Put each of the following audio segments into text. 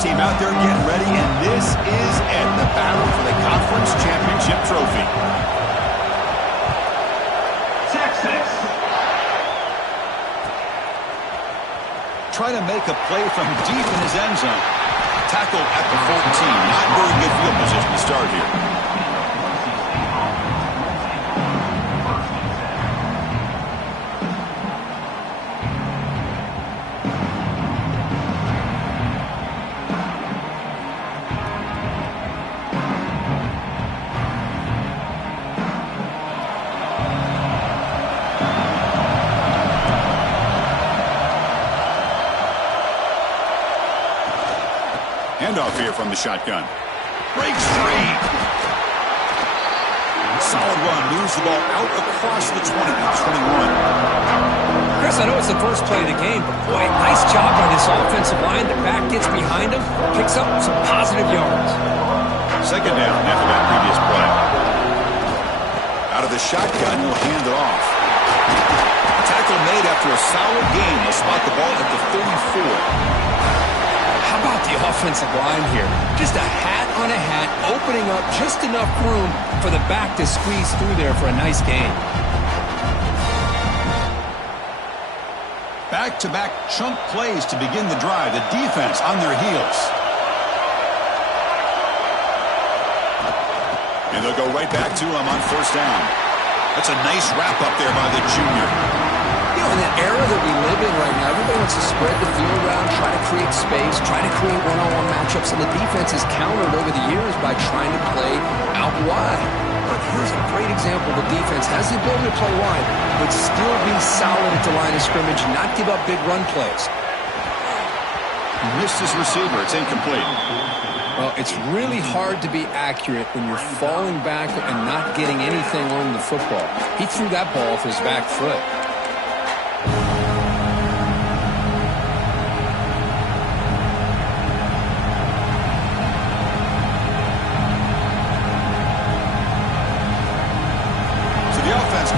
team out there getting ready, and this is it, the battle for the conference championship trophy. Texas. Trying to make a play from deep in his end zone. Tackle at the 14. Not very good field position to start here. Handoff here from the shotgun. Breaks free. Solid run. Moves the ball out across the 20 to 21. Chris, I know it's the first play of the game, but boy, nice job by this offensive line. The back gets behind him, picks up some positive yards. Second down after that previous play. Out of the shotgun, he'll hand it off. Tackle made after a solid gain. They'll spot the ball at the 34. How about the offensive line here? Just a hat on a hat, opening up just enough room for the back to squeeze through there for a nice gain. Back-to-back chunk plays to begin the drive. The defense on their heels. And they'll go right back to him on first down. That's a nice wrap-up there by the junior. You know, in the era that we live in right now, everybody wants to spread the field around, try to create space, try to create one-on-one matchups, and the defense has countered over the years by trying to play out wide. But here's a great example. The defense has the ability to play wide, but still be solid at the line of scrimmage, not give up big run plays. He missed his receiver. It's incomplete. Well, it's really hard to be accurate when you're falling back and not getting anything on the football. He threw that ball off his back foot.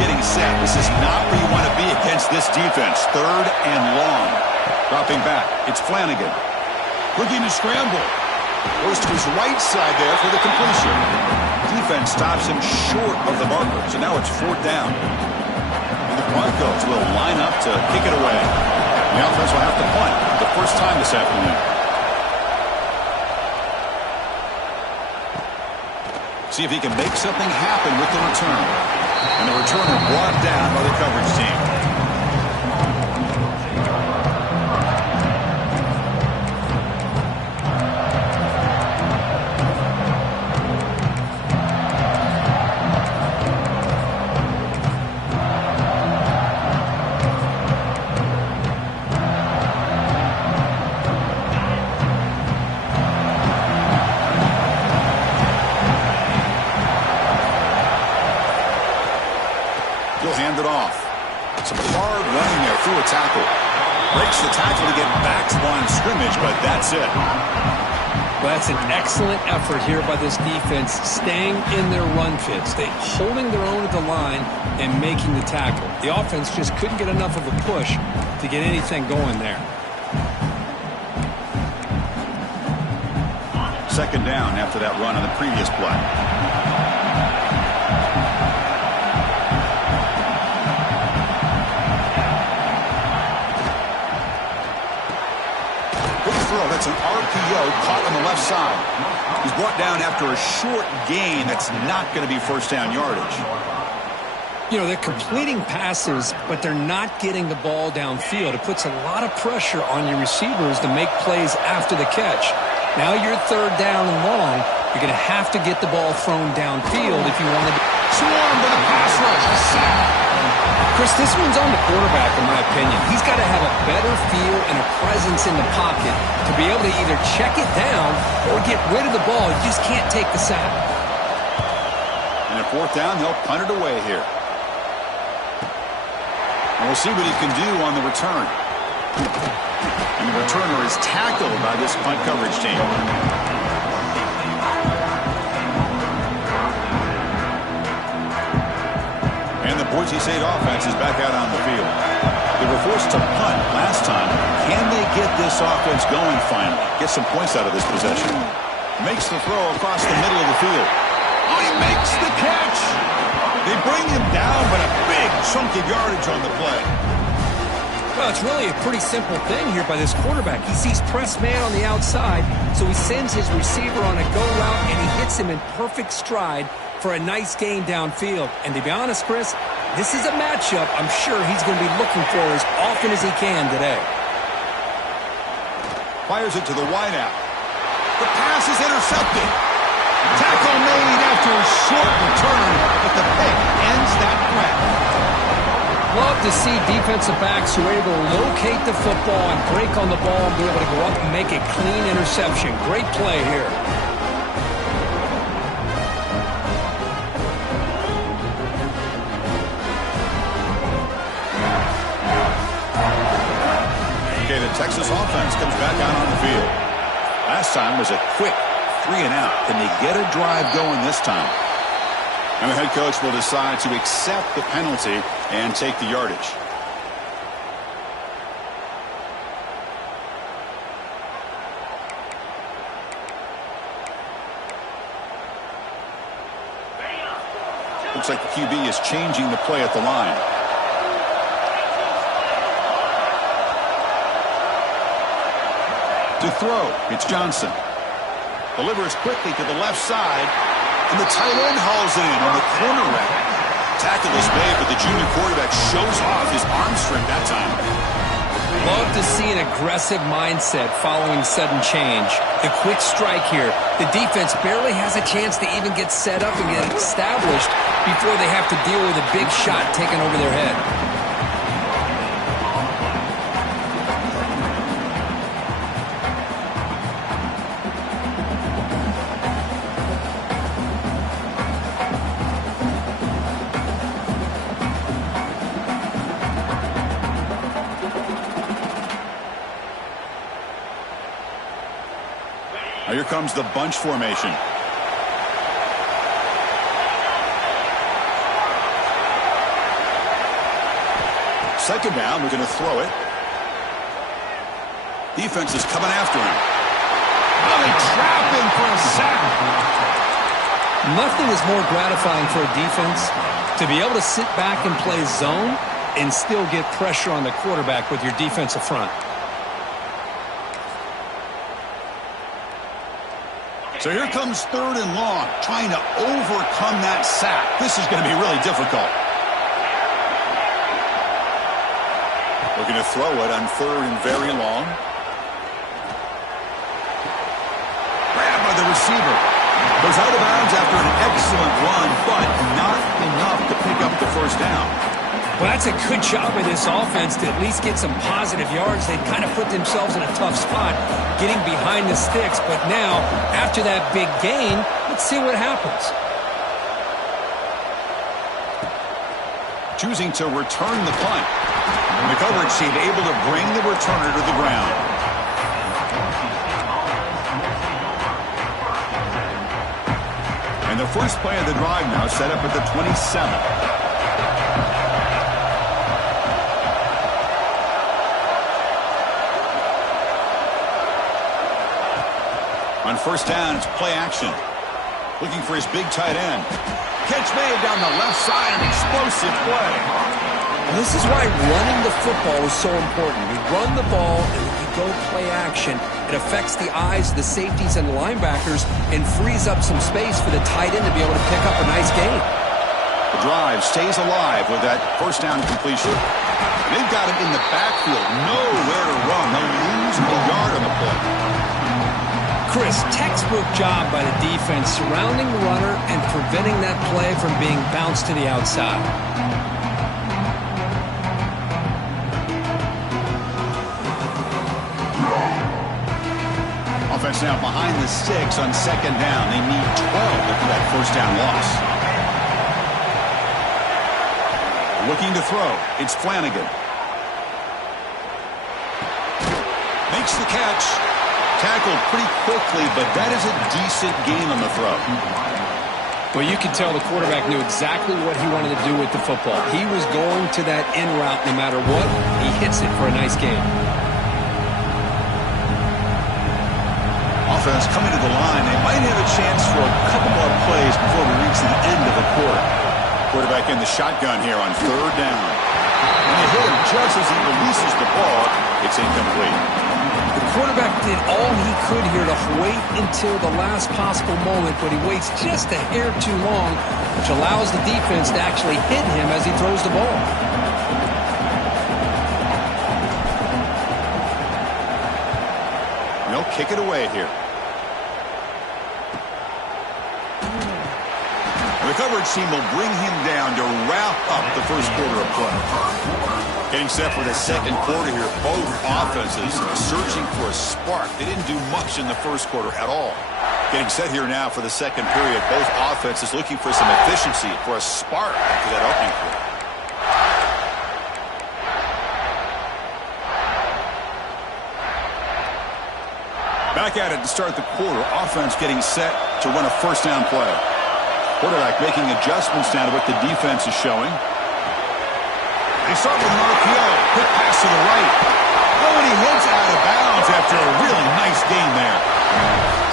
Getting set. This is not where you want to be against this defense. Third and long. Dropping back. It's Flanagan. Looking to scramble. Goes to his right side there for the completion. Defense stops him short of the marker. So now it's fourth down. And the Broncos will line up to kick it away. The offense will have to punt for the first time this afternoon. See if he can make something happen with the return. And the returner brought down by the coverage team. Hand it off. Some hard running there through a tackle. Breaks the tackle to get back to line of scrimmage, but that's it. Well, that's an excellent effort here by this defense, staying in their run fits. They holding their own at the line and making the tackle. The offense just couldn't get enough of a push to get anything going there. Second down after that run on the previous play. That's an RPO caught on the left side. He's brought down after a short gain. That's not going to be first down yardage. You know, they're completing passes, but they're not getting the ball downfield. It puts a lot of pressure on your receivers to make plays after the catch. Now you're third down and long. You're going to have to get the ball thrown downfield if you want to. Swarm with a pass rush. A sack. Chris, this one's on the quarterback, in my opinion. He's got to have a better feel and a presence in the pocket to be able to either check it down or get rid of the ball. You just can't take the sack. And at fourth down, they'll punt it away here. And we'll see what he can do on the return. And the returner is tackled by this punt coverage team. And the Boise State offense is back out on the field. They were forced to punt last time. Can they get this offense going finally. Get some points out of this possession. Makes the throw across the middle of the field. Oh, he makes the catch. They bring him down, but a big chunk of yardage on the play. Well, it's really a pretty simple thing here by this quarterback. He sees press man on the outside, so he sends his receiver on a go route, and he hits him in perfect stride for a nice gain downfield. And to be honest, Chris, this is a matchup I'm sure he's going to be looking for as often as he can today. Fires it to the wideout. The pass is intercepted. Tackle made after a short return, but the pick ends that threat. Love to see defensive backs who are able to locate the football and break on the ball and be able to go up and make a clean interception. Great play here. Okay, the Texas offense comes back out on the field. Last time was a quick 3-and-out. Can they get a drive going this time? And the head coach will decide to accept the penalty and take the yardage. Looks like the QB is changing the play at the line. To throw, it's Johnson. Delivers quickly to the left side. And the tight end hauls it in on the corner route. Tackle is made, but the junior quarterback shows off his arm strength that time. Love to see an aggressive mindset following sudden change. The quick strike here. The defense barely has a chance to even get set up and get established before they have to deal with a big shot taken over their head. Here comes the bunch formation. Second down, we're going to throw it. Defense is coming after him. Oh, they trap him for a sack. Nothing is more gratifying for a defense to be able to sit back and play zone and still get pressure on the quarterback with your defensive front. So here comes 3rd and long, trying to overcome that sack. This is going to be really difficult. Looking to throw it on 3rd and very long. Grabbed by the receiver. Goes out of bounds after an excellent run, but not enough to pick up the first down. Well, that's a good job of this offense to at least get some positive yards. They kind of put themselves in a tough spot getting behind the sticks. But now, after that big gain, let's see what happens. Choosing to return the punt. And the coverage team able to bring the returner to the ground. And the first play of the drive now set up at the 27. On first down, it's play action. Looking for his big tight end. Catch made down the left side, an explosive play. And this is why running the football is so important. You run the ball, and if you go play action, it affects the eyes of the safeties and the linebackers and frees up some space for the tight end to be able to pick up a nice gain. The drive stays alive with that first down completion. They've got him in the backfield, nowhere to run. They'll lose a yard on the play. Chris, textbook job by the defense surrounding the runner and preventing that play from being bounced to the outside. Offense now behind the 6 on second down. They need 12 after that first down loss. Looking to throw. It's Flanagan. Makes the catch. Tackled pretty quickly, but that is a decent gain on the throw. Well, you can tell the quarterback knew exactly what he wanted to do with the football. He was going to that in route no matter what. He hits it for a nice gain. offense coming to the line. They might have a chance for a couple more plays before we reach the end of the quarter. Quarterback in the shotgun here on third down. And they hit him just as he releases the ball. It's incomplete. The quarterback did all he could here to wait until the last possible moment, but he waits just a hair too long, which allows the defense to actually hit him as he throws the ball. They'll kick it away here. The coverage team will bring him down to wrap up the first quarter of play. Getting set for the second quarter here. Both offenses searching for a spark. They didn't do much in the first quarter at all. Getting set here now for the second period. Both offenses looking for some efficiency, for a spark after that opening quarter. Back at it to start the quarter. Offense getting set to run a first down play. Quarterback making adjustments now to what the defense is showing. They start with an RPO. Quick pass to the right. Oh, and he heads out of bounds after a really nice gain there.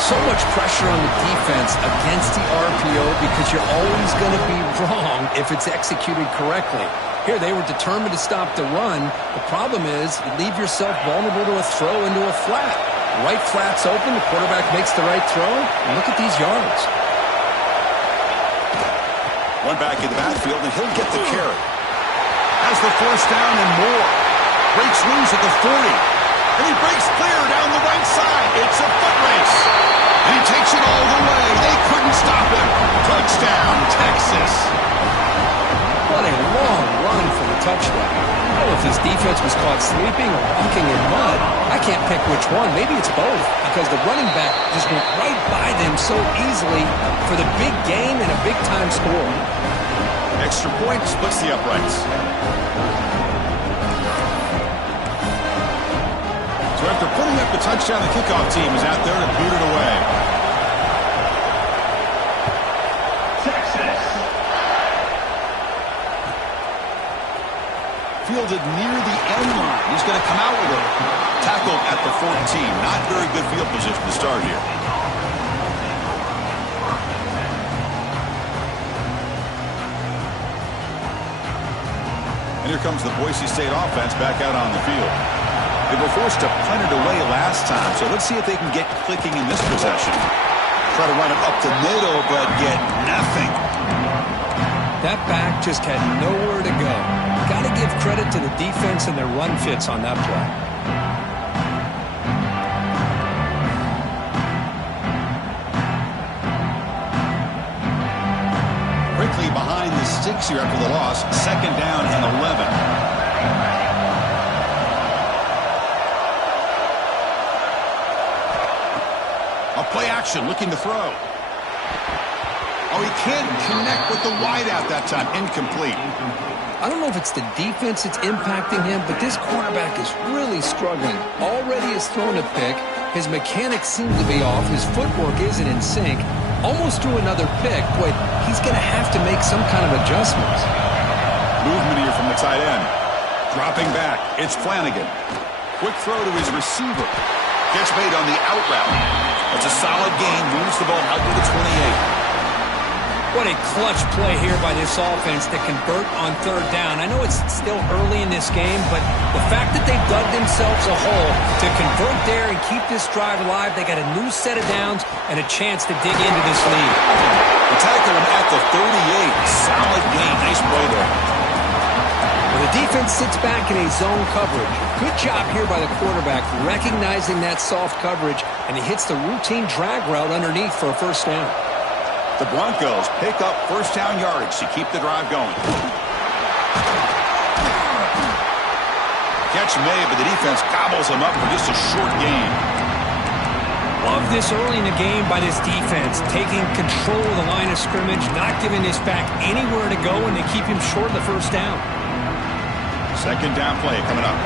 So much pressure on the defense against the RPO because you're always going to be wrong if it's executed correctly. Here, they were determined to stop the run. The problem is you leave yourself vulnerable to a throw into a flat. Right flat's open. The quarterback makes the right throw. And look at these yards. One back in the backfield, and he'll get the carry. Has the first down and more. Breaks loose at the 40. And he breaks clear down the right side. It's a foot race. And he takes it all the way. They couldn't stop him. Touchdown, Texas. What a long run for the touchdown. Oh, if his defense was caught sleeping or walking in mud, I can't pick which one. Maybe it's both, because the running back just went right by them so easily for the big gain and a big-time score. Extra point splits the uprights. So after putting up the touchdown, the kickoff team is out there to boot it away. Texas. Fielded near the end line. He's going to come out with it. Tackled at the 14. Not very good field position to start here. And here comes the Boise State offense back out on the field. They were forced to punt it away last time, so let's see if they can get clicking in this possession. Try to run it up the middle, but get nothing. That back just had nowhere to go. Got to give credit to the defense and their run fits on that play. Quickly behind the sticks here after the loss. Second down and 11. A play action, looking to throw. Oh, he can't connect with the wideout that time. Incomplete. I don't know if it's the defense that's impacting him, but this quarterback is really struggling. Already has thrown a pick. His mechanics seem to be off. His footwork isn't in sync. Almost threw another pick, but he's going to have to make some kind of adjustments. Movement here from the tight end. Dropping back. It's Flanagan. Quick throw to his receiver. Gets made on the out route. That's a solid gain. Moves the ball out to the 28. What a clutch play here by this offense to convert on third down. I know it's still early in this game, but the fact that they dug themselves a hole to convert there and keep this drive alive, they got a new set of downs and a chance to dig into this lead. The tackle at the 38. Solid gain. Nice play there. Well, the defense sits back in a zone coverage. Good job here by the quarterback recognizing that soft coverage, and he hits the routine drag route underneath for a first down. The Broncos pick up first down yardage to keep the drive going. Catch made, but the defense gobbles him up for just a short gain. Love this early in the game by this defense, taking control of the line of scrimmage, not giving this back anywhere to go, and they keep him short of the first down. Second down play coming up.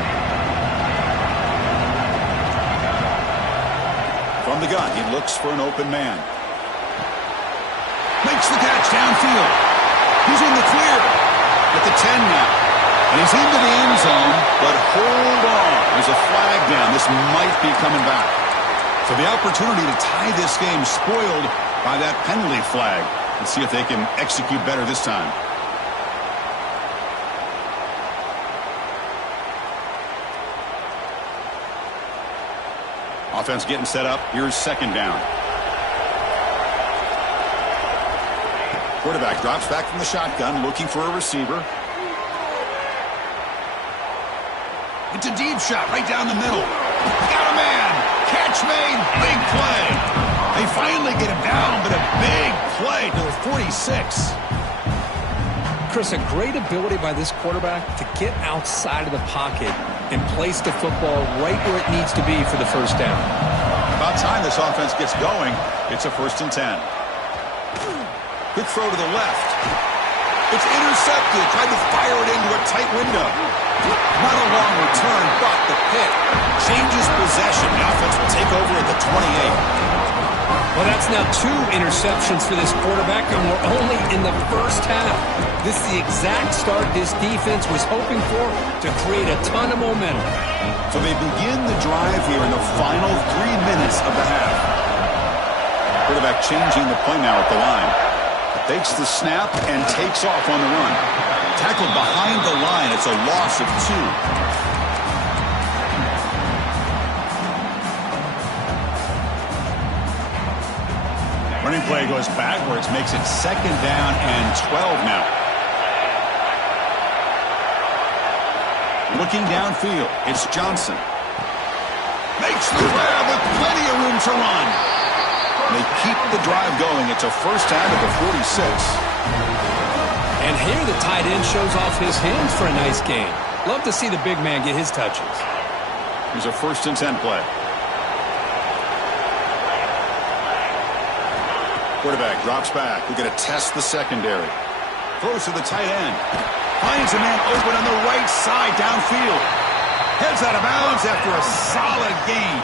From the gun, he looks for an open man. Makes the catch downfield. He's in the clear at the 10 now. And he's into the end zone, but hold on. There's a flag down. This might be coming back. So the opportunity to tie this game spoiled by that penalty flag. Let's see if they can execute better this time. Offense getting set up. Here's second down. Quarterback drops back from the shotgun, looking for a receiver. It's a deep shot right down the middle. Got a man. Catch made. Big play. They finally get him down, but a big play to the 46. Chris, a great ability by this quarterback to get outside of the pocket and place the football right where it needs to be for the first down. About time this offense gets going. It's a 1st and 10. Quick throw to the left. It's intercepted. Tried to fire it into a tight window. Not a long return, but the pick changes possession. The offense will take over at the 28. Well, that's now 2 interceptions for this quarterback, and we're only in the first half. This is the exact start this defense was hoping for to create a ton of momentum. So they begin the drive here in the final 3 minutes of the half. Quarterback changing the play now at the line. Takes the snap and takes off on the run. Tackled behind the line. It's a loss of 2. Running play goes backwards, makes it 2nd down and 12 now. Looking downfield, it's Johnson. Makes the grab with plenty of room to run. They keep the drive going. It's a first down at the 46. And here the tight end shows off his hands for a nice gain. Love to see the big man get his touches. Here's a 1st and 10 play. Quarterback drops back. We're going to test the secondary. Throws to the tight end. Finds a man open on the right side downfield. Heads out of bounds after a solid gain.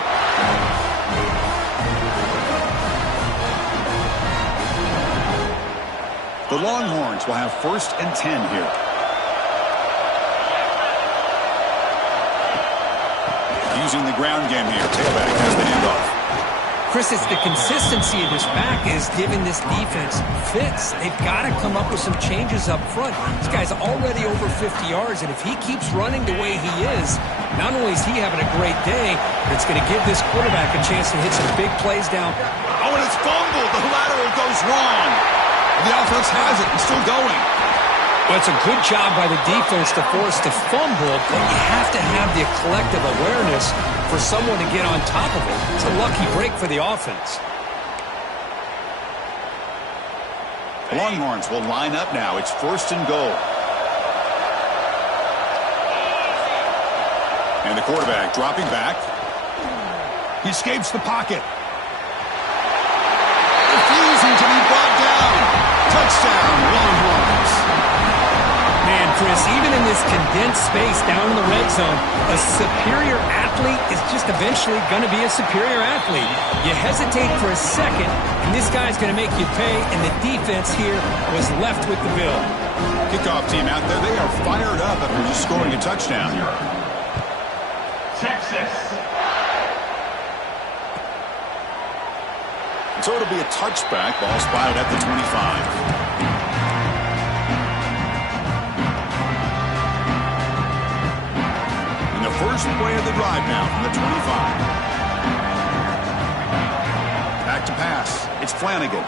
The Longhorns will have 1st and 10 here. Using the ground game here. Tailback has the handoff. Chris, it's the consistency of this back is giving this defense fits. They've got to come up with some changes up front. This guy's already over 50 yards, and if he keeps running the way he is, not only is he having a great day, but it's going to give this quarterback a chance to hit some big plays down. Oh, and it's fumbled. The lateral goes wrong. The offense has it and still going. Well, it's a good job by the defense to force the fumble, but you have to have the collective awareness for someone to get on top of it. It's a lucky break for the offense. The Longhorns will line up now. It's 1st and goal. And the quarterback dropping back. He escapes the pocket. Refusing to be brought down. Touchdown, Longhorns. Man, Chris, even in this condensed space down in the red zone, a superior athlete is just eventually going to be a superior athlete. You hesitate for a second, and this guy's going to make you pay, and the defense here was left with the bill. Kickoff team out there, they are fired up after just scoring a touchdown. Texas. So it'll be a touchback. Ball spotted at the 25. First play of the drive now from the 25. Back to pass. It's Flanagan.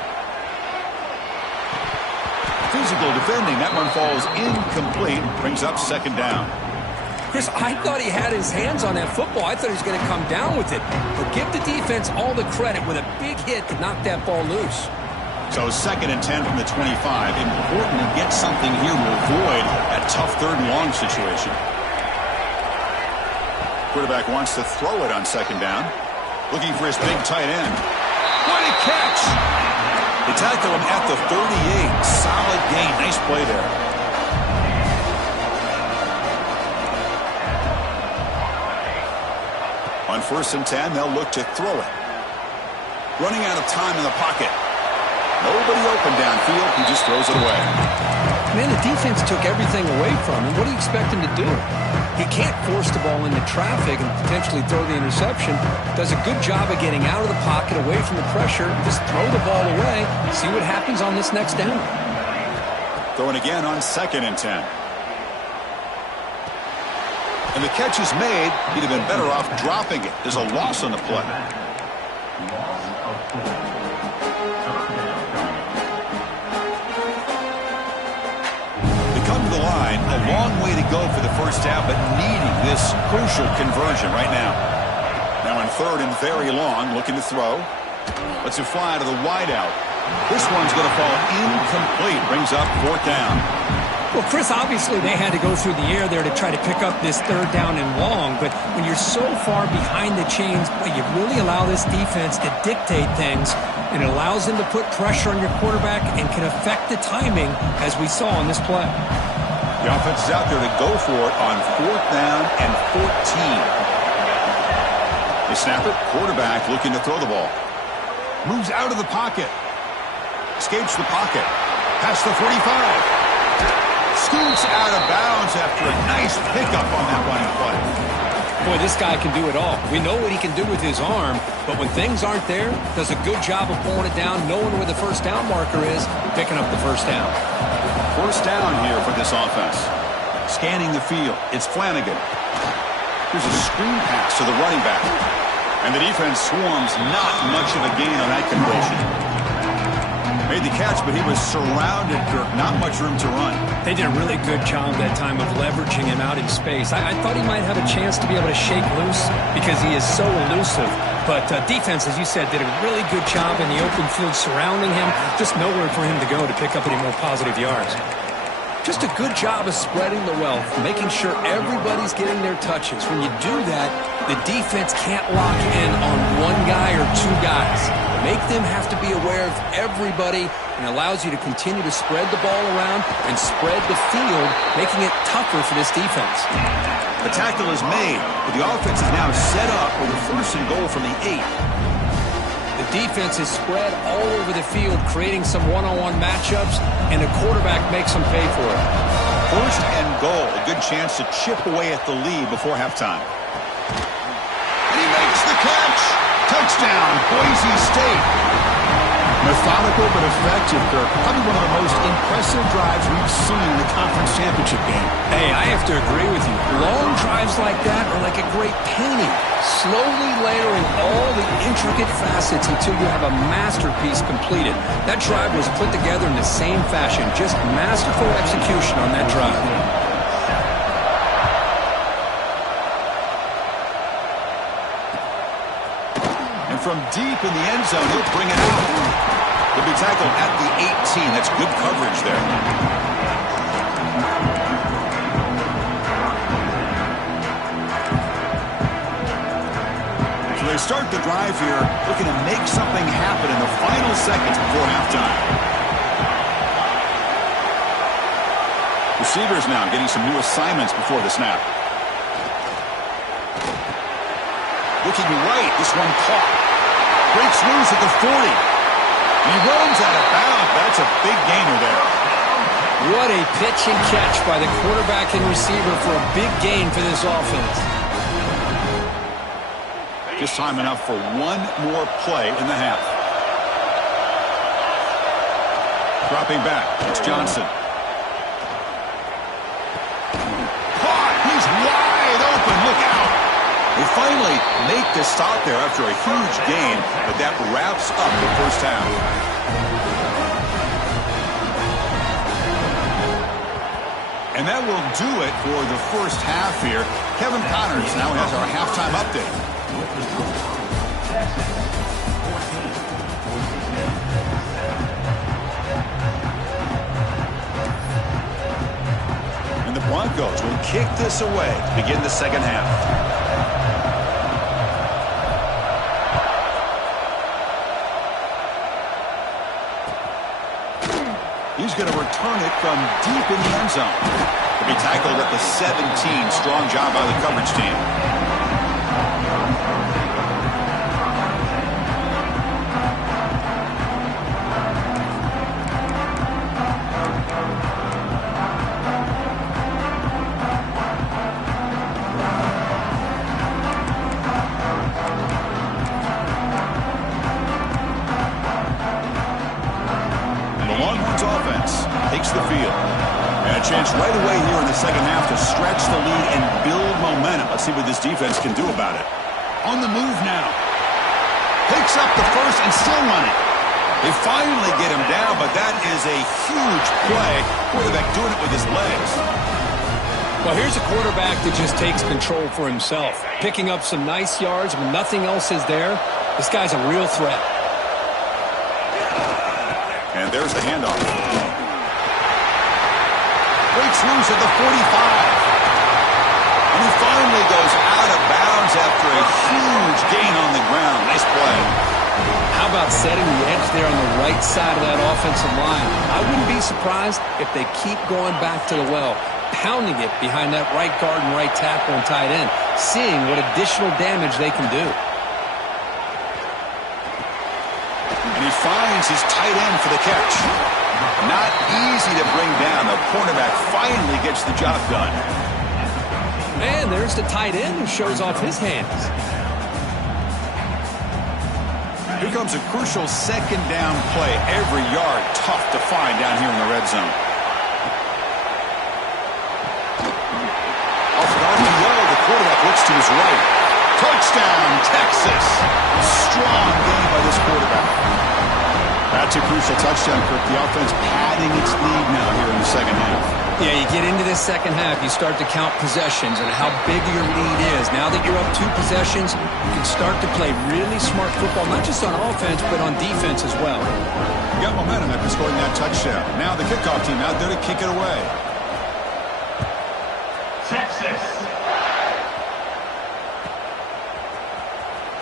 Physical defending. That one falls incomplete. Brings up 2nd down. Chris, I thought he had his hands on that football. I thought he was going to come down with it. But give the defense all the credit with a big hit to knock that ball loose. So 2nd and 10 from the 25. Important to get something here to avoid that tough 3rd and long situation. Quarterback wants to throw it on 2nd down. Looking for his big tight end. What a catch! They tackle him at the 38. Solid gain. Nice play there. On 1st and 10, they'll look to throw it. Running out of time in the pocket. Nobody open downfield. He just throws it away. Man, the defense took everything away from him. What do you expect him to do? He can't force the ball into traffic and potentially throw the interception. Does a good job of getting out of the pocket, away from the pressure, just throw the ball away, see what happens on this next down. Throwing again on 2nd and 10. And the catch is made. He'd have been better off dropping it. There's a loss on the play. They come to the line. A long way to go for the first half, but needing this crucial conversion right now. Now on 3rd and very long, looking to throw. Lets it fly to the wideout. This one's going to fall incomplete. Brings up 4th down. Well, Chris, obviously they had to go through the air there to try to pick up this 3rd down and long, but when you're so far behind the chains, boy, you really allow this defense to dictate things, and it allows them to put pressure on your quarterback and can affect the timing, as we saw on this play. The offense is out there to go for it on 4th down and 14. The snapper, quarterback looking to throw the ball. Moves out of the pocket. Escapes the pocket. Past the 45. Scoots out of bounds after a nice pickup on that running play. Boy, this guy can do it all. We know what he can do with his arm, but when things aren't there, does a good job of pulling it down, knowing where the first down marker is, picking up the first down. First down here for this offense. Scanning the field. It's Flanagan. Here's a screen pass to the running back. And the defense swarms not much of a gain on that conversion. Made the catch, but he was surrounded, Kirk. Not much room to run. They did a really good job that time of leveraging him out in space. I thought he might have a chance to be able to shake loose because he is so elusive. But defense, as you said, did a really good job in the open field surrounding him. Just nowhere for him to go to pick up any more positive yards. Just a good job of spreading the wealth, making sure everybody's getting their touches. When you do that, the defense can't lock in on one guy or two guys. Make them have to be aware of everybody, and allows you to continue to spread the ball around and spread the field, making it tougher for this defense. The tackle is made, but the offense is now set up with a 1st and goal from the 8. The defense is spread all over the field, creating some one-on-one matchups, and the quarterback makes them pay for it. 1st and goal, a good chance to chip away at the lead before halftime. And he makes the catch! Touchdown, Boise State! Methodical but effective, Kirk. Probably one of the most impressive drives we've seen in the conference championship game. Hey, I have to agree with you. Long drives like that are like a great painting. Slowly layering all the intricate facets until you have a masterpiece completed. That drive was put together in the same fashion. Just masterful execution on that drive. And from deep in the end zone, he'll bring it out. He'll be tackled at the 18. That's good coverage there. So they start the drive here, looking to make something happen in the final seconds before halftime. Receivers now getting some new assignments before the snap. Looking right, this one caught. Breaks loose at the 40. He runs out of bounds. That's a big gainer there. What a pitch and catch by the quarterback and receiver for a big gain for this offense. Just time enough for one more play in the half. Dropping back, it's Johnson. Caught! He's wide open. Look out! They finally make the stop there after a huge gain, but that wraps up the first half. And that will do it for the first half here. Kevin Connors now has our halftime update. And the Broncos will kick this away to begin the second half. He's going to return it from deep in the end zone. He'll be tackled at the 17. Strong job by the coverage team. momentum. Let's see what this defense can do about it. On the move now. Picks up the first and still running. They finally get him down, but that is a huge play. Quarterback doing it with his legs. Well, here's a quarterback that just takes control for himself. Picking up some nice yards when nothing else is there. This guy's a real threat. And there's the handoff. Breaks loose at the 45. And he finally goes out of bounds after a huge gain on the ground. Nice play. How about setting the edge there on the right side of that offensive line? I wouldn't be surprised if they keep going back to the well, pounding it behind that right guard and right tackle and tight end, seeing what additional damage they can do. And he finds his tight end for the catch. Not easy to bring down. The cornerback finally gets the job done. And there's the tight end who shows off his hands. Here comes a crucial second down play. Every yard tough to find down here in the red zone. Off the RPO, the quarterback looks to his right. Touchdown, Texas. Strong game by this quarterback. That's a crucial touchdown, Kirk. The offense padding its lead now here in the second half. Yeah, you get into this second half, you start to count possessions and how big your lead is. Now that you're up 2 possessions, you can start to play really smart football, not just on offense, but on defense as well. You got momentum after scoring that touchdown. Now the kickoff team out there to kick it away. Texas.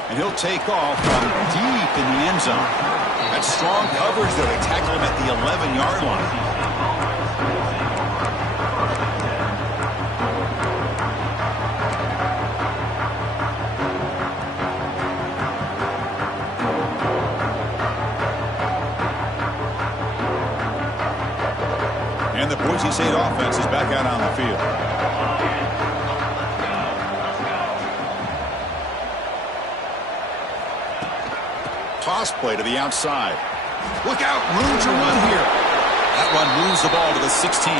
And he'll take off from deep in the end zone. That's strong coverage there. They tackle him at the 11-yard line. And the Boise State offense is back out on the field. Toss play to the outside. Look out, room to run here. That run moves the ball to the 16.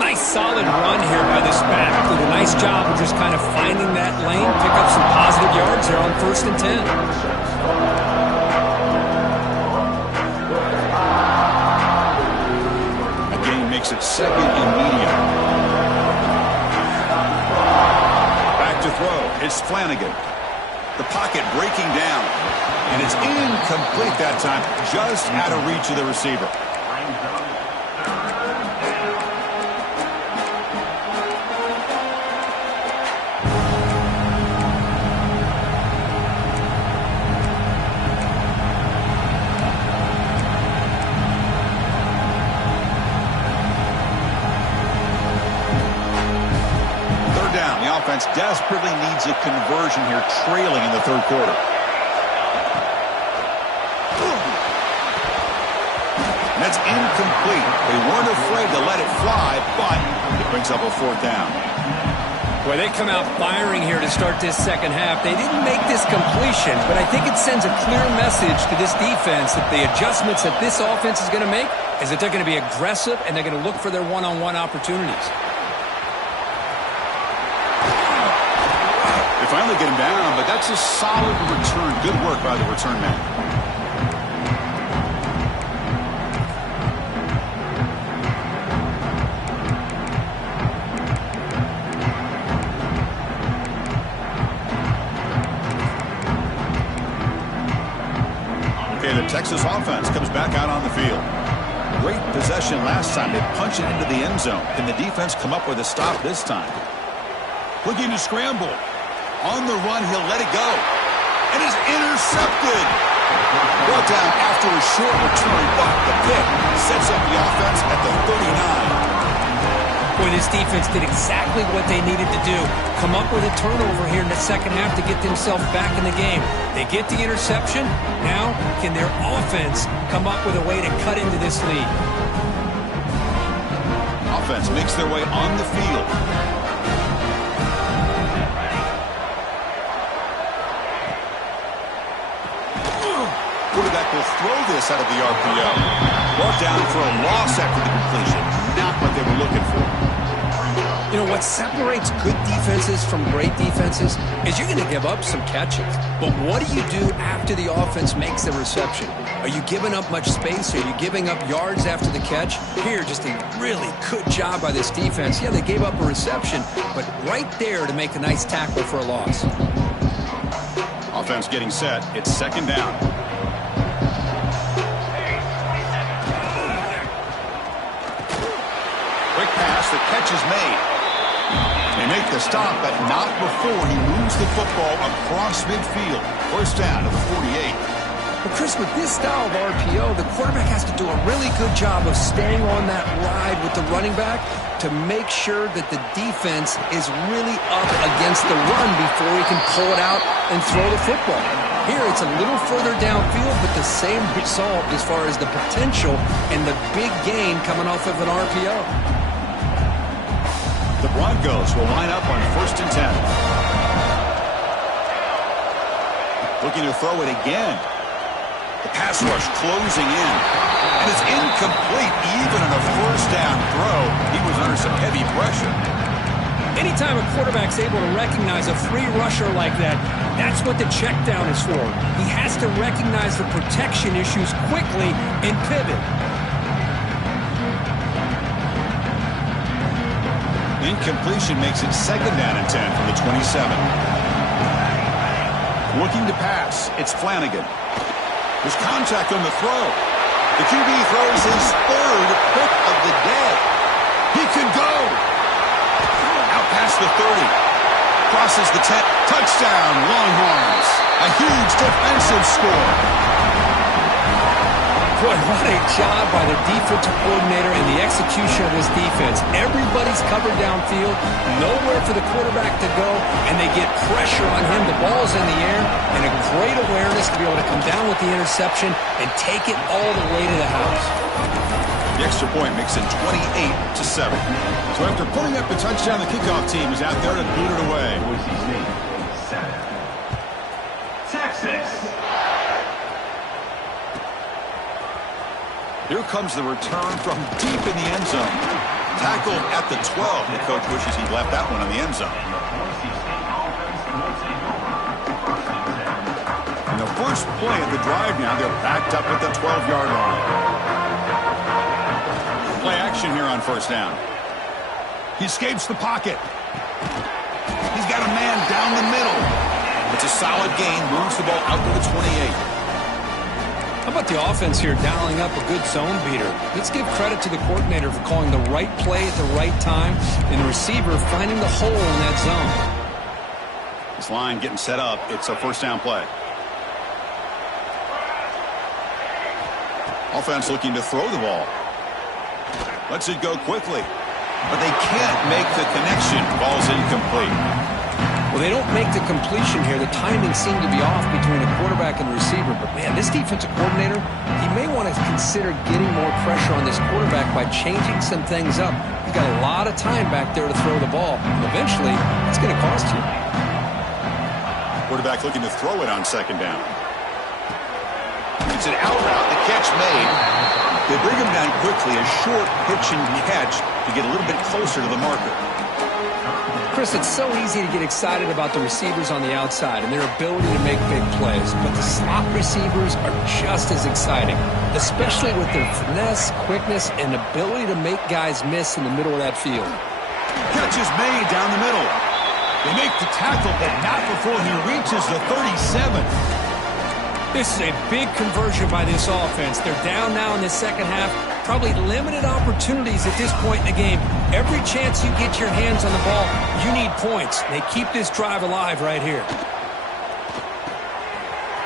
Nice solid run here by this back. Did a nice job of just kind of finding that lane, pick up some positive yards there on 1st and 10. Makes it 2nd and medium. Back to throw. It's Flanagan. The pocket breaking down. And it's incomplete that time. Just out of reach of the receiver. Offense desperately needs a conversion here, trailing in the 3rd quarter. And that's incomplete. They weren't afraid to let it fly, but it brings up a 4th down. Well, they come out firing here to start this second half. They didn't make this completion, but I think it sends a clear message to this defense that the adjustments that this offense is going to make is that they're going to be aggressive and they're going to look for their one-on-one opportunities. Finally get him down, but that's a solid return. Good work by the return man. Okay, the Texas offense comes back out on the field. Great possession last time. They punch it into the end zone. Can the defense come up with a stop this time? Looking to scramble. On the run, he'll let it go. And is intercepted. Brought down after a short return, but the pick sets up the offense at the 39. Boy, this defense did exactly what they needed to do. Come up with a turnover here in the second half to get themselves back in the game. They get the interception. Now, can their offense come up with a way to cut into this lead? Offense makes their way on the field. Quarterback will throw this out of the RPO. Brought down for a loss after the completion. Not what they were looking for. You know, what separates good defenses from great defenses is you're going to give up some catches. But what do you do after the offense makes the reception? Are you giving up much space? Are you giving up yards after the catch? Here, just a really good job by this defense. Yeah, they gave up a reception, but right there to make a nice tackle for a loss. Offense getting set. It's second down. Quick pass. The catch is made. They make the stop, but not before he moves the football across midfield. First down to the 48. Well, Chris, with this style of RPO, the quarterback has to do a really good job of staying on that ride with the running back to make sure that the defense is really up against the run before he can pull it out and throw the football. Here, it's a little further downfield, but the same result as far as the potential and the big gain coming off of an RPO. The Broncos will line up on 1st and 10. Looking to throw it again. The pass rush closing in. And it's incomplete even on a first down throw. He was under some heavy pressure. Anytime a quarterback's able to recognize a free rusher like that, that's what the check down is for. He has to recognize the protection issues quickly and pivot. Incompletion makes it second down and 10 from the 27. Looking to pass. It's Flanagan. There's contact on the throw. The QB throws his third pick of the day. He can go. Out past the 30. Crosses the 10. Touchdown, Longhorns. A huge defensive score. Boy, what a job by the defensive coordinator and the execution of this defense. Everybody's covered downfield, nowhere for the quarterback to go, and they get pressure on him. The ball's in the air, and a great awareness to be able to come down with the interception and take it all the way to the house. The extra point makes it 28-7. So after putting up the touchdown, the kickoff team is out there to boot it away. Texas. Here comes the return from deep in the end zone. Tackled at the 12. The coach wishes he'd left that one in the end zone. And the first play of the drive now, they're backed up at the 12-yard line. Play action here on first down. He escapes the pocket. He's got a man down the middle. It's a solid gain, moves the ball out to the 28. How about the offense here dialing up a good zone beater? Let's give credit to the coordinator for calling the right play at the right time and the receiver finding the hole in that zone. This line getting set up. It's a first down play. Offense looking to throw the ball. Lets it go quickly. But they can't make the connection. Ball's incomplete. Well, they don't make the completion here. The timing seemed to be off between the quarterback and the receiver. But, man, this defensive coordinator, he may want to consider getting more pressure on this quarterback by changing some things up. He's got a lot of time back there to throw the ball. And eventually, it's going to cost you. Quarterback looking to throw it on second down. It's an out route. The catch made. They bring him down quickly. A short pitch and catch to get a little bit closer to the marker. Chris, it's so easy to get excited about the receivers on the outside and their ability to make big plays, but the slot receivers are just as exciting, especially with their finesse, quickness, and ability to make guys miss in the middle of that field. Catch is made down the middle. They make the tackle, but not before he reaches the 37. This is a big conversion by this offense. They're down now in the second half. Probably limited opportunities at this point in the game. Every chance you get your hands on the ball, you need points. They keep this drive alive right here.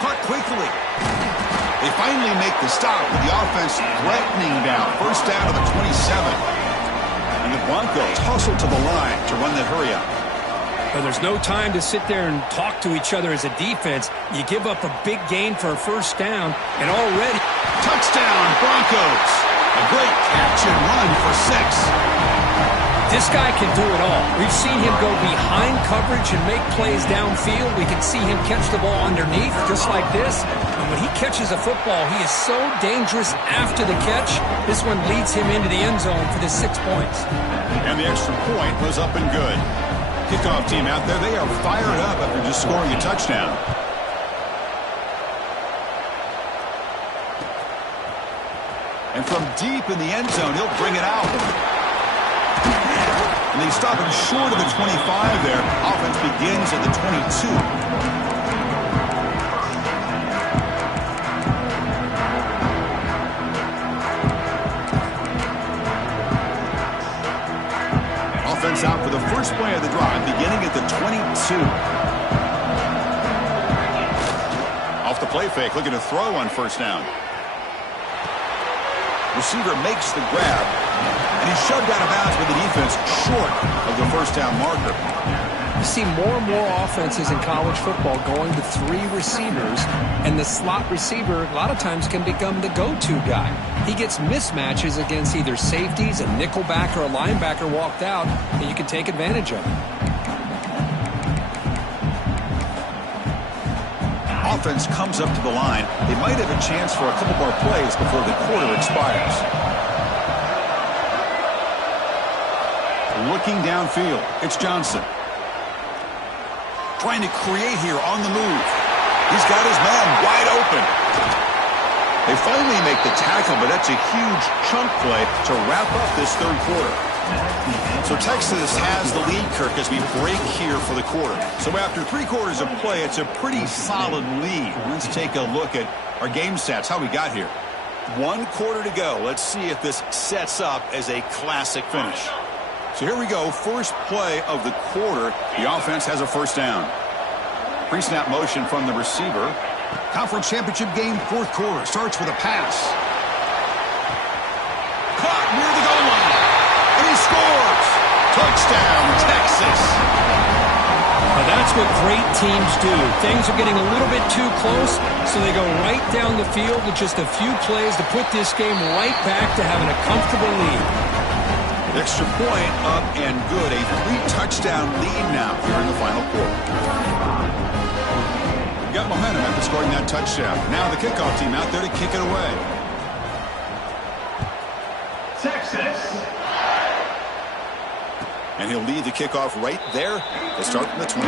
Caught quickly. They finally make the stop with the offense threatening down. First down to the 27. And the Broncos hustle to the line to run the hurry up. But there's no time to sit there and talk to each other as a defense. You give up a big gain for a first down, and already... Touchdown, Broncos! A great catch and run for 6. This guy can do it all. We've seen him go behind coverage and make plays downfield. We can see him catch the ball underneath, just like this. And when he catches a football, he is so dangerous after the catch. This one leads him into the end zone for the 6 points. And the extra point was up and good. Kickoff team out there, they are fired up after just scoring a touchdown. And from deep in the end zone, he'll bring it out. And they stop him short of the 25 there. Offense begins at the 22. Offense out for the first play of the drive, beginning at the 22. Off the play fake, looking to throw on first down. Receiver makes the grab, and he's shoved out of bounds with the defense short of the first down marker. You see more and more offenses in college football going to 3 receivers, and the slot receiver a lot of times can become the go-to guy. He gets mismatches against either safeties, a nickelback, or a linebacker walked out, and you can take advantage of it. Offense comes up to the line. They might have a chance for a couple more plays before the quarter expires. Looking downfield, it's Johnson. Trying to create here on the move. He's got his man wide open. They finally make the tackle, but that's a huge chunk play to wrap up this third quarter. So Texas has the lead, Kirk, as we break here for the quarter. So after 3 quarters of play, it's a pretty solid lead. Let's take a look at our game stats, how we got here. 1 quarter to go. Let's see if this sets up as a classic finish. So here we go, first play of the quarter. The offense has a first down. Pre-snap motion from the receiver. Conference championship game, 4th quarter. Starts with a pass. Caught near the goal line. And he scores. Touchdown, Texas. Now that's what great teams do. Things are getting a little bit too close, so they go right down the field with just a few plays to put this game right back to having a comfortable lead. Extra point up and good. A 3-touchdown lead now here in the final quarter. Got momentum after scoring that touchdown. Now the kickoff team out there to kick it away. Texas. And he'll lead the kickoff right there. They start from the 25.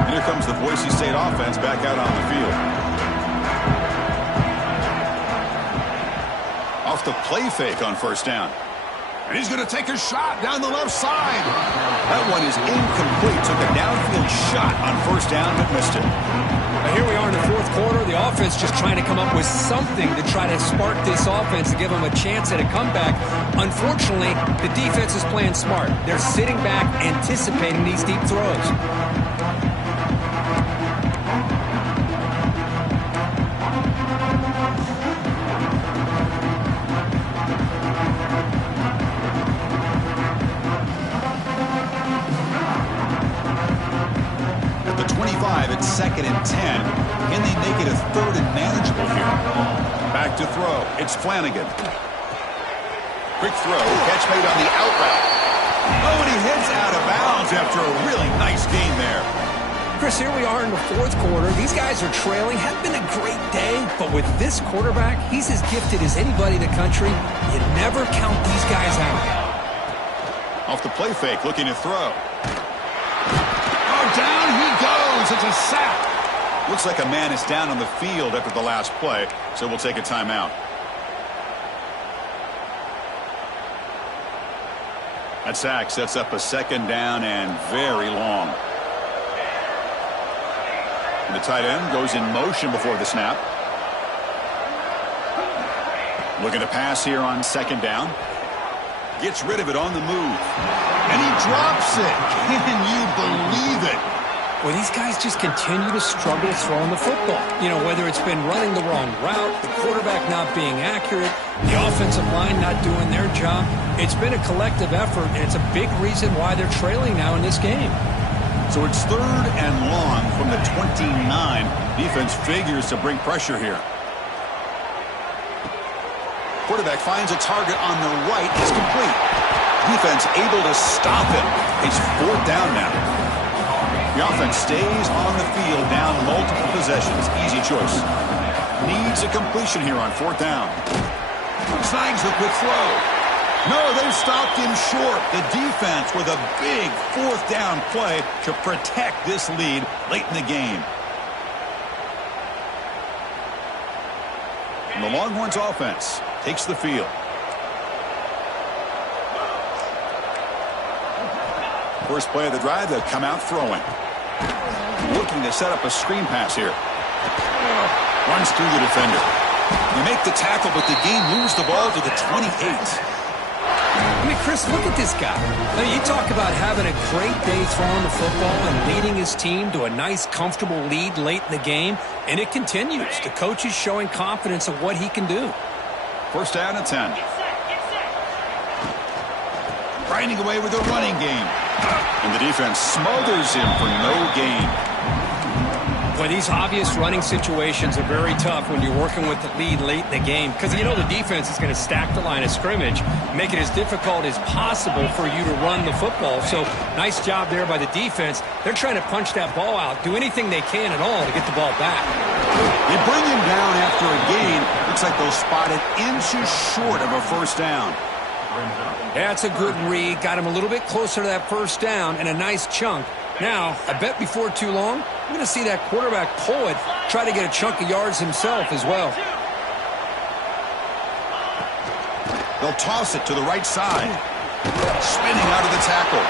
And here comes the Boise State offense back out on the field. Off the play fake on first down. And he's going to take a shot down the left side. That one is incomplete. Took a downfield shot on first down, but missed it. Now here we are in the 4th quarter. The offense just trying to come up with something to try to spark this offense to give them a chance at a comeback. Unfortunately, the defense is playing smart. They're sitting back, anticipating these deep throws. It's 2nd and 10. Can they make it a 3rd and manageable here? Back to throw. It's Flanagan. Quick throw. Catch made on the out route. Oh, and he hits out of bounds after a really nice gain there. Chris, here we are in the 4th quarter. These guys are trailing. Hadn't been a great day, but with this quarterback, he's as gifted as anybody in the country. You never count these guys out. Off the play fake, looking to throw. Oh, down he goes. It's a sack. Looks like a man is down on the field after the last play, so we'll take a timeout. That sack sets up a 2nd down and very long. And the tight end goes in motion before the snap. Looking to pass here on 2nd down. Gets rid of it on the move. And he drops it. Can you believe it? Well, these guys just continue to struggle throwing the football. You know, whether it's been running the wrong route, the quarterback not being accurate, the offensive line not doing their job. It's been a collective effort, and it's a big reason why they're trailing now in this game. So it's 3rd and long from the 29. Defense figures to bring pressure here. Quarterback finds a target on the right. It's complete. Defense able to stop him. It's 4th down now. The offense stays on the field down multiple possessions. Easy choice. Needs a completion here on 4th down. Snags the quick throw. No, they've stopped him short. The defense with a big 4th down play to protect this lead late in the game. And the Longhorns offense takes the field. First play of the drive, they'll come out throwing. Looking to set up a screen pass here. Runs through the defender. They make the tackle, but the game moves the ball to the 28. I mean, Chris, look at this guy. I mean, you talk about having a great day throwing the football and leading his team to a nice, comfortable lead late in the game, and it continues. The coach is showing confidence of what he can do. 1st down and 10. Grinding away with the running game. And the defense smothers him for no gain. Well, these obvious running situations are very tough when you're working with the lead late in the game because you know the defense is going to stack the line of scrimmage, make it as difficult as possible for you to run the football. So nice job there by the defense. They're trying to punch that ball out, do anything they can at all to get the ball back. They bring him down after a gain. Looks like they'll spot it inches short of a 1st down. That's a good read. Got him a little bit closer to that 1st down and a nice chunk. Now, I bet before too long, we're going to see that quarterback pull it, try to get a chunk of yards himself as well. They'll toss it to the right side. Spinning out of the tackle.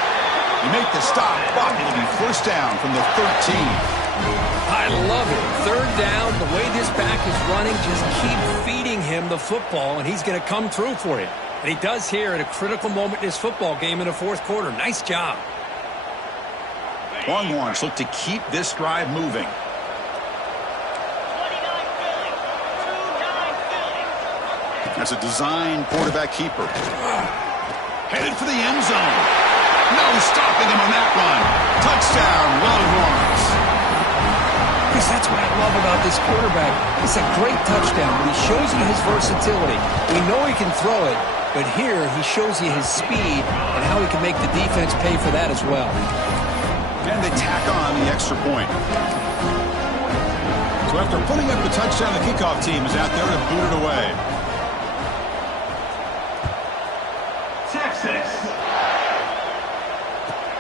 You make the stop, but it'll be 1st down from the 13. I love it. 3rd down, the way this back is running, just keep feeding him the football, and he's going to come through for you. And he does here at a critical moment in his football game in the 4th quarter. Nice job. Longhorns look to keep this drive moving. That's a design quarterback keeper. Headed for the end zone. No stopping him on that run. Touchdown, Longhorns. Chris, that's what I love about this quarterback. It's a great touchdown, but he shows you his versatility. We know he can throw it, but here he shows you his speed and how he can make the defense pay for that as well. And they tack on the extra point. So after putting up the touchdown, the kickoff team is out there to boot it away. Texas.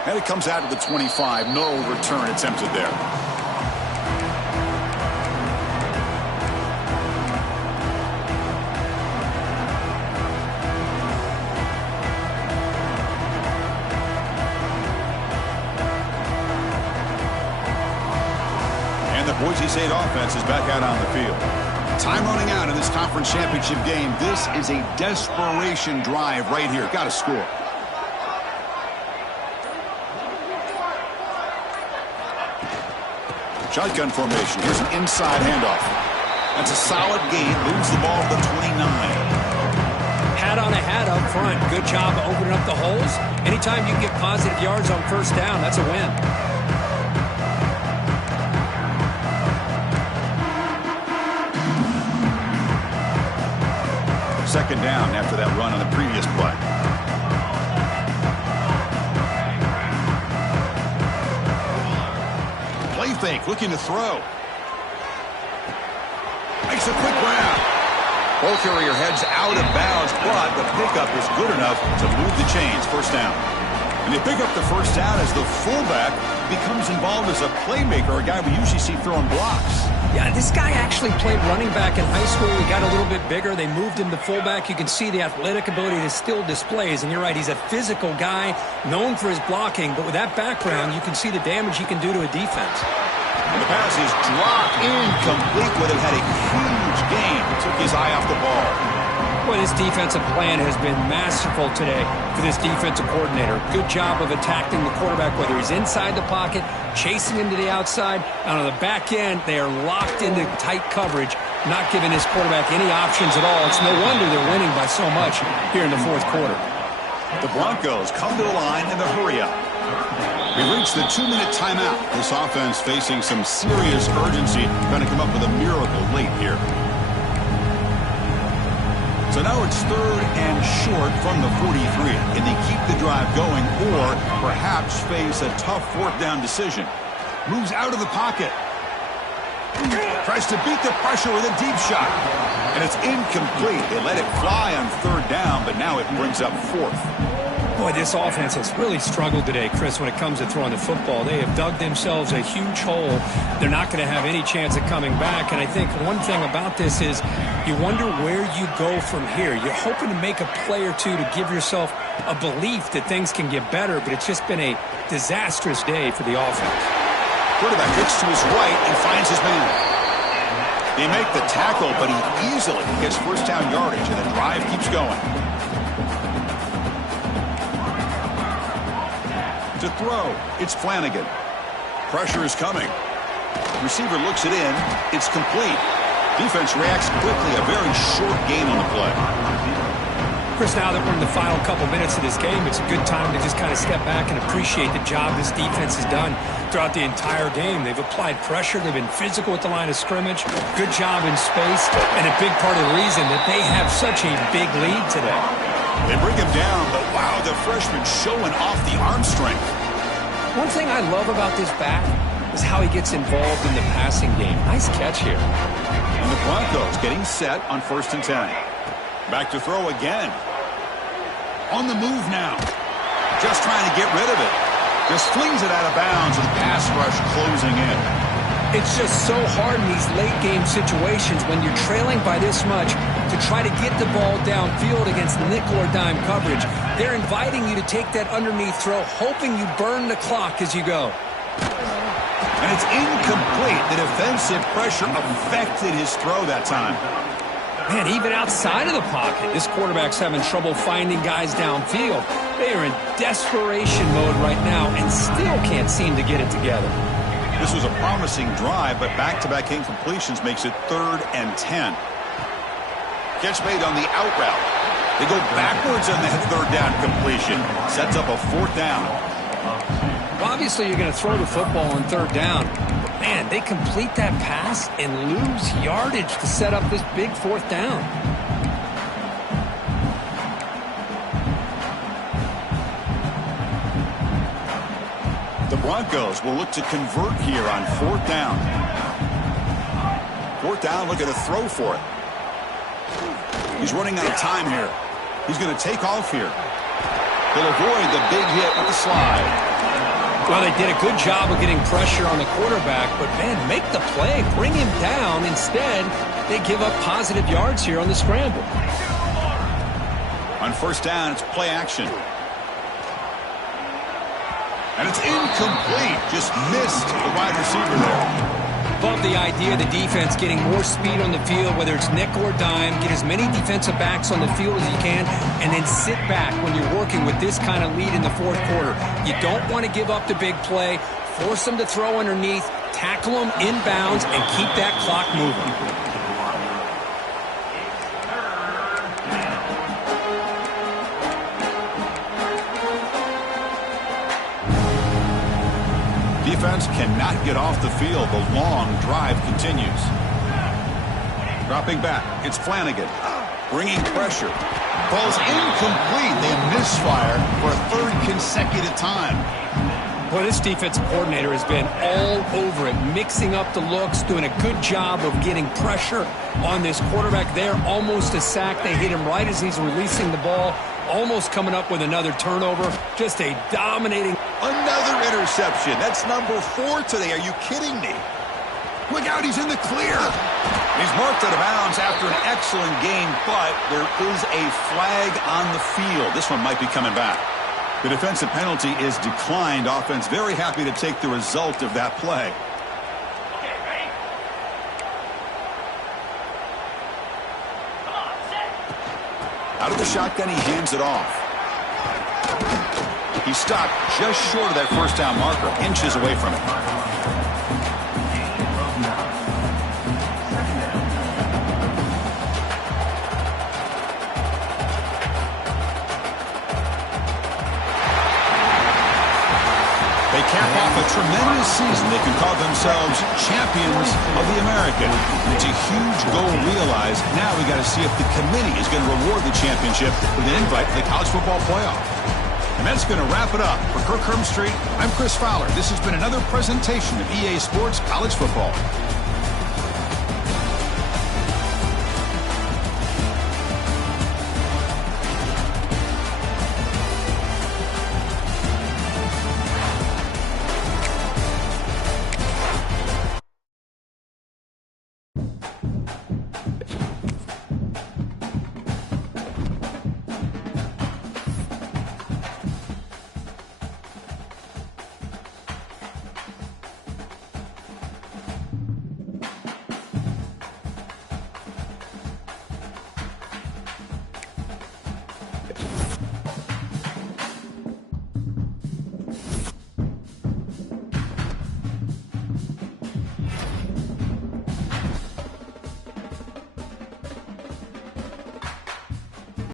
And it comes out to the 25. No return attempted there. Boise State offense is back out on the field. Time running out in this conference championship game. This is a desperation drive right here. Got to score. Shotgun formation. Here's an inside handoff. That's a solid gain. Moves the ball to the 29. Hat on a hat up front. Good job opening up the holes. Anytime you can get positive yards on 1st down, that's a win. 2nd down after that run on the previous play. Play fake, looking to throw. Makes a quick grab. Ball carrier heads out of bounds, but the pickup is good enough to move the chains. 1st down. And they pick up the 1st down as the fullback becomes involved as a playmaker, a guy we usually see throwing blocks. Yeah, this guy actually played running back in high school. He got a little bit bigger. They moved him to fullback. You can see the athletic ability that still displays. And you're right, he's a physical guy, known for his blocking. But with that background, you can see the damage he can do to a defense. And the pass is dropped incomplete. Would have had a huge gain. Took his eye off the ball. Well, this defensive plan has been masterful today for this defensive coordinator. Good job of attacking the quarterback, whether he's inside the pocket, chasing him to the outside. And on the back end, they are locked into tight coverage, not giving this quarterback any options at all. It's no wonder they're winning by so much here in the 4th quarter. The Broncos come to the line in the hurry-up. We've reached the 2-minute timeout. This offense facing some serious urgency, trying to come up with a miracle late here. So now it's 3rd and short from the 43. Can they keep the drive going or perhaps face a tough 4th down decision? Moves out of the pocket. Tries to beat the pressure with a deep shot. And it's incomplete. They let it fly on 3rd down, but now it brings up 4th. Boy, this offense has really struggled today, Chris, when it comes to throwing the football. They have dug themselves a huge hole. They're not going to have any chance of coming back. And I think one thing about this is you wonder where you go from here. You're hoping to make a play or two to give yourself a belief that things can get better, but it's just been a disastrous day for the offense. Quarterback looks to his right and finds his man. They make the tackle, but he easily gets 1st down yardage, and the drive keeps going. To throw, it's Flanagan. Pressure is coming. Receiver looks it in. It's complete. Defense reacts quickly. A very short gain on the play. Chris, now that we're in the final couple minutes of this game, it's a good time to just kind of step back and appreciate the job this defense has done throughout the entire game. They've applied pressure. They've been physical at the line of scrimmage. Good job in space. And a big part of the reason that they have such a big lead today. They bring him down, but wow, the freshman showing off the arm strength. One thing I love about this back is how he gets involved in the passing game. Nice catch here. And the Broncos getting set on 1st and 10. Back to throw again. On the move now. Just trying to get rid of it. Just flings it out of bounds with pass rush closing in. It's just so hard in these late game situations when you're trailing by this much to try to get the ball downfield against nickel or dime coverage. They're inviting you to take that underneath throw, hoping you burn the clock as you go. And it's incomplete. The defensive pressure affected his throw that time. Man, even outside of the pocket, this quarterback's having trouble finding guys downfield. They are in desperation mode right now and still can't seem to get it together. This was a promising drive, but back-to-back incompletions makes it 3rd and 10. Catch made on the out route. They go backwards on that 3rd down completion. Sets up a 4th down. Well, obviously, you're going to throw the football on 3rd down. Man, they complete that pass and lose yardage to set up this big 4th down. The Broncos will look to convert here on 4th down. 4th down, looking to throw for it. He's running out of time here. He's going to take off here. He'll avoid the big hit with the slide. Well, they did a good job of getting pressure on the quarterback, but, man, make the play. Bring him down. Instead, they give up positive yards here on the scramble. On 1st down, it's play action. And it's incomplete. Just missed the wide receiver there. Love the idea of the defense getting more speed on the field, whether it's nickel or dime. Get as many defensive backs on the field as you can, and then sit back when you're working with this kind of lead in the 4th quarter. You don't want to give up the big play. Force them to throw underneath, tackle them inbounds, and keep that clock moving. Defense cannot get off the field. The long drive continues. Dropping back, it's Flanagan. Bringing pressure. Falls incomplete. They misfire for a 3rd consecutive time. Well, this defensive coordinator has been all over it, mixing up the looks, doing a good job of getting pressure on this quarterback there. Almost a sack. They hit him right as he's releasing the ball. Almost coming up with another turnover. Just a dominating. Another interception. That's number 4 today. Are you kidding me? Look out, he's in the clear. He's marked out of bounds after an excellent game, but there is a flag on the field. This one might be coming back. The defensive penalty is declined. Offense very happy to take the result of that play. Out of the shotgun, he hands it off. He stopped just short of that 1st down marker, inches away from it. cap off a tremendous season, they can call themselves champions of the American. And it's a huge goal realized. Now we got to see if the committee is going to reward the championship with an invite to the college football playoff. And that's going to wrap it up. For Kirk Herbstreit, I'm Chris Fowler. This has been another presentation of EA Sports College Football.